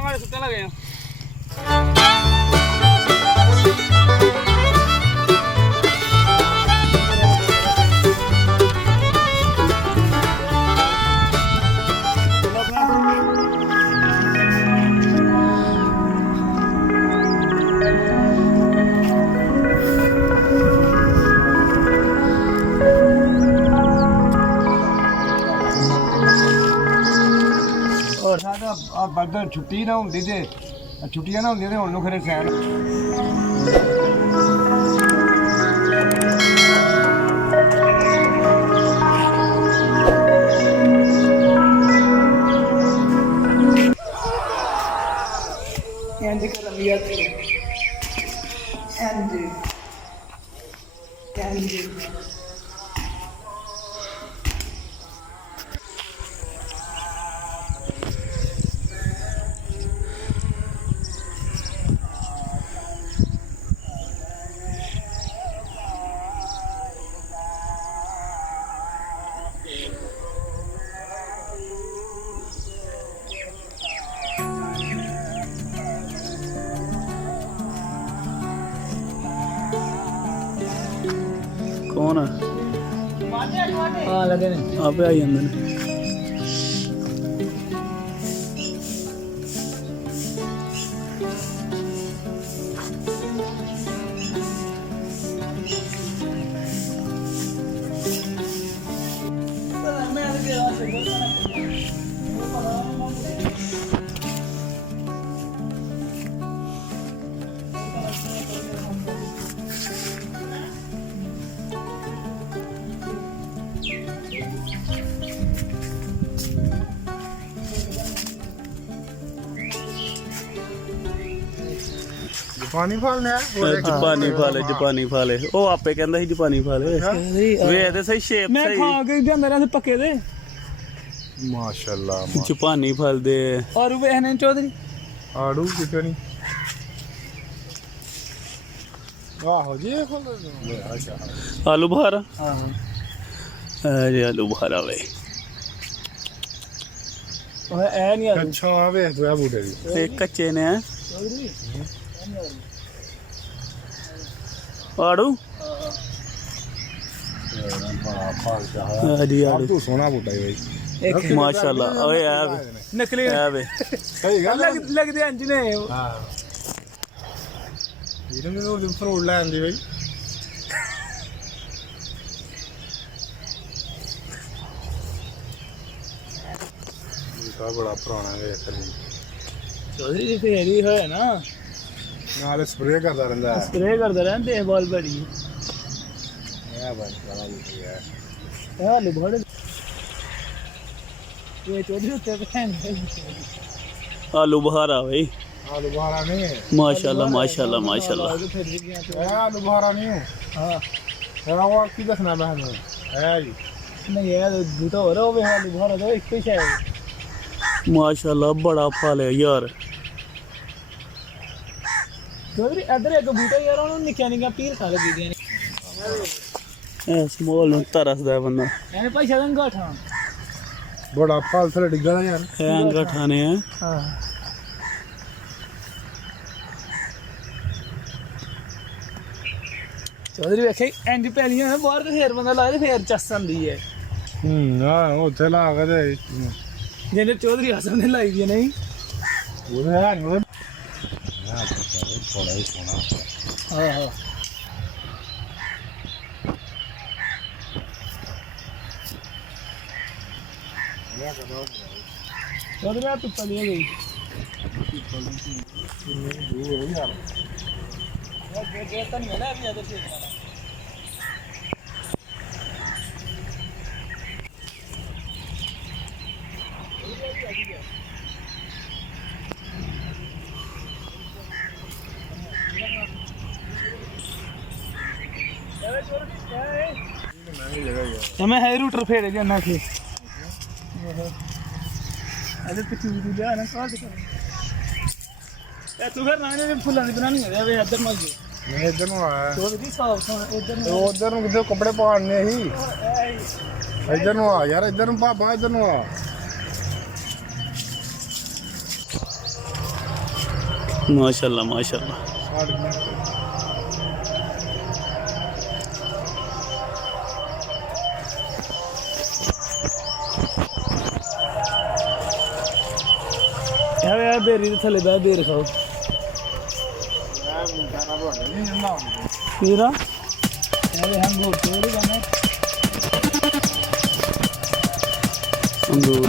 ਵਾਲੇ ਸੁੱਤੇ ਲੱਗੇ ਆ बदल छुट्टी ना होंगी तो छुट्टियां ना होंगे तो हम खरे सैन कौन है हाँ लगे ने आप आई जाते हैं पानी फालने जापानी फाले ओ आपे कहंदा सी जापानी फाले वे ते सही शेप मैं खा के जांदा रहा पक्के दे माशाल्लाह जापानी फल दे और वे हने चौधरी आड़ू कितने नहीं आहो जी अच्छा आलू बुखारा हां अरे आलू बुखारा वे ओए ए नहीं आ अच्छा वे तो बूटे दी ते कच्चे ने चौधरी आड़ू जी आड़ू तू सोना बूटा है भाई माशाल्लाह ओए नकली है वे सही गल लग दे अंज ने हां ये ने फ्रूट ले आंदी भाई ये बड़ा पुराना है चौधरी जी फेरी है ना नाले स्प्रे करता रहंदा है स्प्रे करदा रहन देखभाल बड़ी है भाई बड़ा बूटी है हां ले बड़े ये चौधरी ते बहन आलू बुखारा भाई आलू बुखारा नहीं है माशाल्लाह माशाल्लाह माशाल्लाह आलू बुखारा नहीं है हां है वो की देखना बहन है जी नहीं यार बूटा हो रहा है आलू बुखारा तो एक ही है माशाल्लाह बड़ा फल है यार चौधरी इधर एक बूटा यार उन्होंने निक्कियां निक्कियां पील खा लगी दी ए स्मॉल नु तरसदा बंदा मैंने पैसा दंगा ठा बड़ा फल थले डिग्गा यार है अंगूठा ने हां चौधरी वेखे इंज पैलियां है बाहर ते फेर बंदा लाए ते फेर चसन दी है हां ओथे ला के दे जिन्हें चौधरी हसन ने लाई दी नहीं वो है वो थोड़ा ही सोना हां हां चौधरी आप पिपल ले गई यार ये तो नहीं है ना अभी इधर से मैं है रूटर फेरे जाना थे अरे पिछू भी जा ना काट कर ए तू घर ना ने फुल्लां दी बनानी है वे इधर मत मैं इधर नु आया तो भी साफ इधर उधर नु किथे कपड़े पाड़ने ही इधर नु आ यार इधर नु पापा इधर नु आ ਮਾਸ਼ਾਅੱਲਾ ਮਾਸ਼ਾਅੱਲਾ। ਸਾਡੀਆਂ ਯਾਰ ਬੇਰੀ ਦੇ ਥੱਲੇ ਬਹਿ ਬੇਰ ਖਾਓ ਮੈਂ ਮੁੰਡਾ ਨਾ ਬਣ ਨਹੀਂ ਜਾਂਦਾ ਵੀਰਾ ਇਹ ਹੰਗੋ ਤੋੜ ਜਾਣਾ ਅੰਗੂਰ